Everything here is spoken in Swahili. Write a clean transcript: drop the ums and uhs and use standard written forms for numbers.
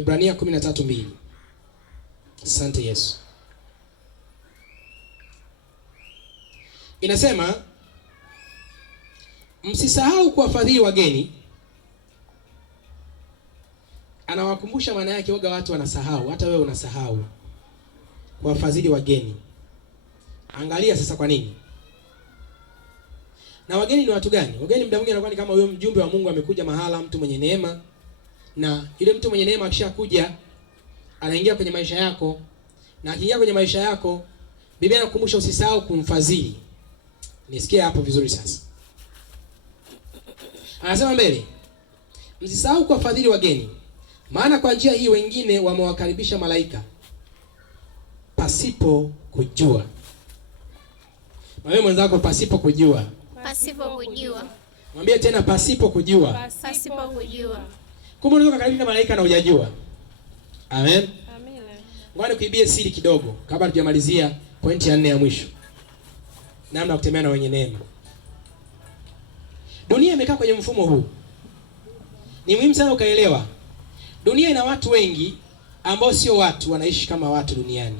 Ibrania 13:2. Asante Yesu. Inasema msisahau kuwafadhili wageni. Anawakumbusha, maana yake waga watu wanasahau, hata wewe unasahau kuwafadhili wageni. Angalia sasa kwa nini? Na wageni ni watu gani? Wageni muda mwingine anakuwa ni kama huyo mjumbe wa Mungu amekuja mahala, mtu mwenye neema, na yule mtu mwenye neema akishakuja anaingia kwenye maisha yako, na akiingia kwenye maisha yako, Biblia inakukumbusha usisahau kumfadhili. Nisikie hapo vizuri sasa. Anasema mbele, msisahau kuwafadhili wageni, maana kwa njia hii wengine wamewakaribisha malaika pasipo kujua. Mwambie mwenzako pasipo kujua. Pasipo kujua. Mwambie tena pasipo kujua. Pasipo kujua. Kumbe unaweza kukaribisha malaika na hujajua. Amen. Amen. Ngoja nikuibie siri kidogo kabla tujamalizia pointi ya 4 ya mwisho. Namna kutembea na wenye neema. Dunia imekaa kwenye mfumo huu. Ni muhimu sana ukaelewa. Dunia ina watu wengi ambao sio watu, wanaishi kama watu duniani.